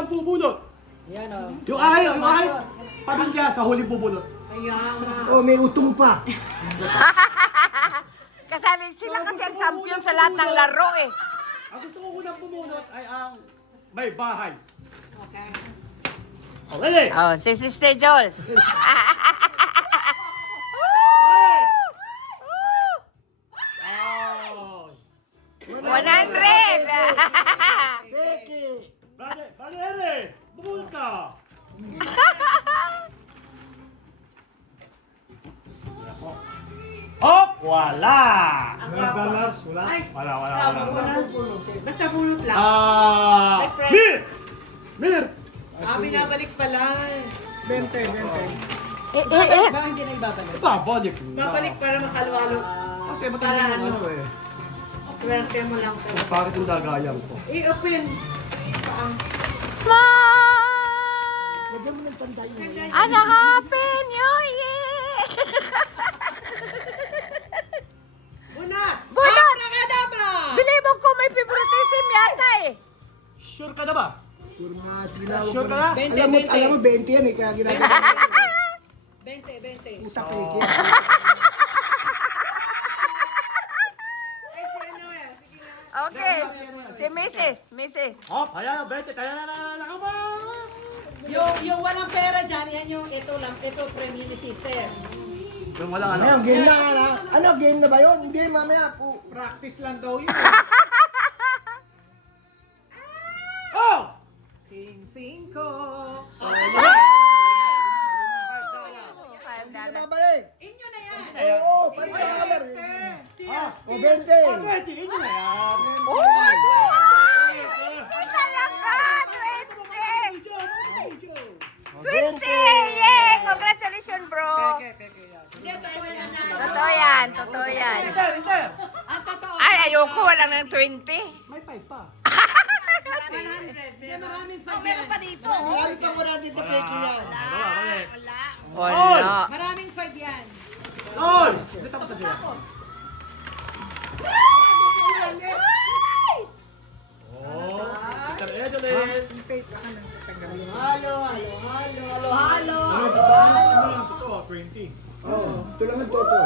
ang bubunot. Yan o. Yung akin, pamilya sa huling bubunot. Oh, may utong pa. Kasali sila kasi ang champion sa lahat ng laro eh. Ang gusto ko unang bumunot ay ang may bahay. Okay. Oh, ready? Oh, si Sister Jules. Oh. 100! Peke. Brother Ere, bumunot ka. Hop! Wala! Nagbalas, wala. Wala. Basta bunot lang. Mir! Mir! Binabalik pala. 20. Ba hindi na ibabalik? Babalik na. Babalik para makalo-halo. Kasi matanda yung ano eh. Swerte mo lang sa... Bakit yung dagayan ko? I-open. Smile! Lagyan mo ng tanda yun. And a happy new year! Bunot! Bunot! Abracadabra! Believe mo ko may favoritism yata eh. Sure ka na ba? Kurmas, ginawa Sure ka na? Alam mo 20 yan eh, kaya ginagawa. 20. Utak peke. Ay, si ano eh. Sige na. Okay, si Mrs. Hop! Ayan, 20. Kaya na ka ba? Yung walang pera dyan, yan yung ito lang, ito premium ni sister. Yung wala ano? Ngayon, game na na. Ano, game na ba yun? Hindi, mamaya po. Practice lang daw yun. Oh! King 5. Hindi na babalik. Inyo na yan. Oo, $5. O, 20. Oh, 20. Ito na yan. Oh, 20 talaga! 20! 20! Yay! Congratulations, bro! Hindi, tayo na nanalo. Totoo yan. Mister! Ang totoo. Ay, ayoko, wala ng 20. May 5 pa. 100. May maraming fag yan. Marami pa mo natin ito peke yan. Wala. Maraming fag yan. Tol! Hindi tapos na sila. Oh! Mister Edelin! Halo. Ano lang ito? 20. Oo, ito lang ang toto.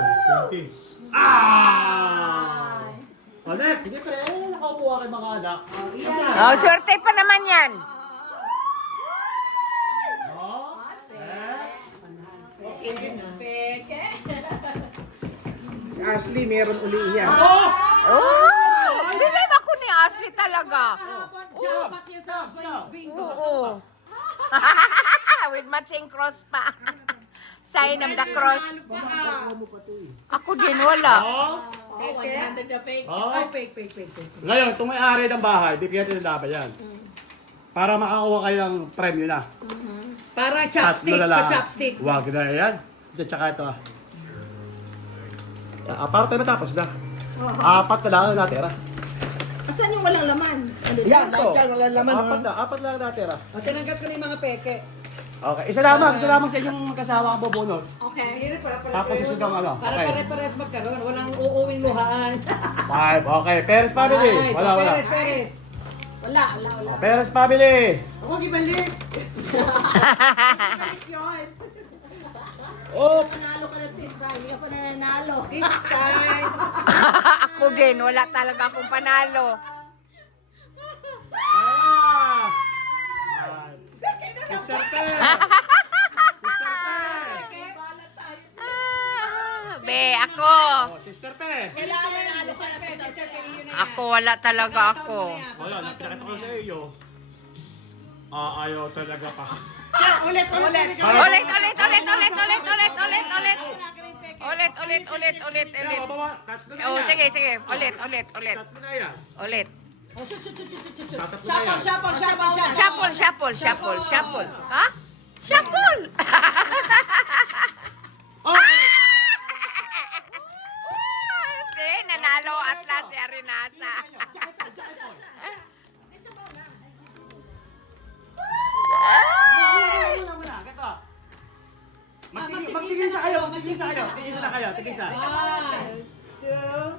20. Ah! Oh, next! Hindi pa eh. Nakaupo ka kay mga anak. Oh, swerte pa naman yan. Oh! Next! Si Ashley, meron uli yan. Oh! Oh! Believe ako ni Ashley talaga. Jamak yan sa bingo. Oo. With matching cross pa. Sign of the cross. Ako din, wala. Oh! Fake. Oh! Ay, fake. Ngayon, itong may-ari ng bahay, bibigyan natin ng laban yan. Para makakuha kayo ng premyo na. Para chopstick, Tatlo na lang. pa-chopstick. Wag na yan. Ito, tsaka ito ah. Aparte na tapos na. Apat na lang na natira. Asan yung walang laman? Yan, lahat yan, wala laman. Apat lang natira. O, tinanggap ko na yung mga peke. Okay, isa lamang sa inyong magkasawa ang bubunot. Okay. Hindi, para Tapos susunod ang ano. Para Okay. pare-pares magkaroon. Walang uuwing luhaan. 5. Okay, Perez family. Ay, Wala. Peres. Wala. Perez family. Ako gibalik. Oh, Panalo ka na sis, hindi ka pa nananalo. This time. Ako din, wala talaga akong panalo. ah. Sister Pe. Be, ako. Oh, Sister Pe. Kailangan manalo ka na sis. Ako, wala talaga ako. Wala, pinakita ko sa iyo. Ayaw talaga pa. Ulit. Ulit. Oh, sige. Ulit. Tatlo na yan. Ulit. Tatlo na yan. Shuffle. Ha? Shuffle! Okay. See, nanalo at last si Arinasa. Muna. Ganito. Magtigisa kayo. Tigisa na kayo. 1, 2,